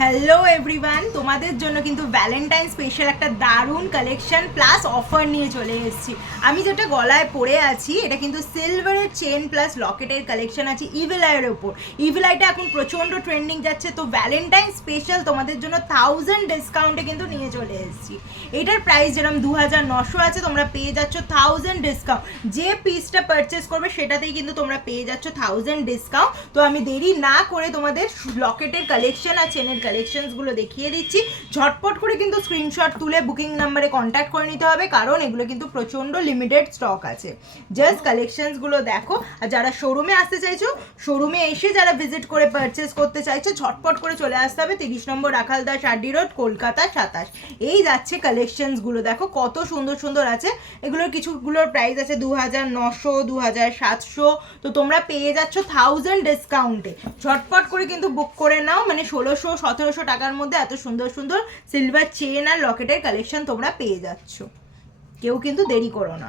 Hello everyone, তোমাদের জন্য কিন্তু ভ্যালেন্টাইন স্পেশাল একটা দারুণ কালেকশন প্লাস অফার নিয়ে চলে এসেছি। আমি যেটা গলায় পরে আছি এটা কিন্তু সিলভারের চেন প্লাস লকেটের কালেকশন আছে ইভিল আইয়ের ওপর। ইভিল আইটা এখন প্রচণ্ড ট্রেন্ডিং যাচ্ছে, তো ভ্যালেন্টাইন স্পেশাল তোমাদের জন্য 1000 ডিসকাউন্টে কিন্তু নিয়ে চলে এসেছি। এটার প্রাইস যেরকম 2900 আছে, তোমরা পেয়ে যাচ্ছ 1000 ডিসকাউন্ট। যে পিসটা পারচেস করবে সেটাতেই কিন্তু তোমরা পেয়ে যাচ্ছ 1000 ডিসকাউন্ট। তো আমি দেরি না করে তোমাদের লকেটের কালেকশন আর চেনের কালেকশনসগুলো দেখিয়ে দিচ্ছি। ঝটপট করে কিন্তু স্ক্রিনশট তুলে বুকিং নাম্বারে কন্ট্যাক্ট করে নিতে হবে, কারণ এগুলো কিন্তু প্রচণ্ড লিমিটেড স্টক আছে। জাস্ট কালেকশনসগুলো দেখো। আর যারা শোরুমে আসতে চাইছো, শোরুমে এসে যারা ভিজিট করে পারচেস করতে চাইছো, ঝটপট করে চলে আসতে হবে 30 নম্বর রাখালদাস আড্ডি রোড, কলকাতা 27। এই যাচ্ছে কালেকশনসগুলো, দেখো কত সুন্দর সুন্দর আছে। এগুলোর কিছুগুলোর প্রাইস আছে 2900, 2700। তো তোমরা পেয়ে যাচ্ছ 1000 ডিসকাউন্টে। ঝটপট করে কিন্তু বুক করে নাও, মানে 1600-1700 টাকার মধ্যে এত সুন্দর সুন্দর সিলভার চেন আর লকেটের কালেকশন তোমরা পেয়ে যাচ্ছ। কেউ কিন্তু দেরি করো না।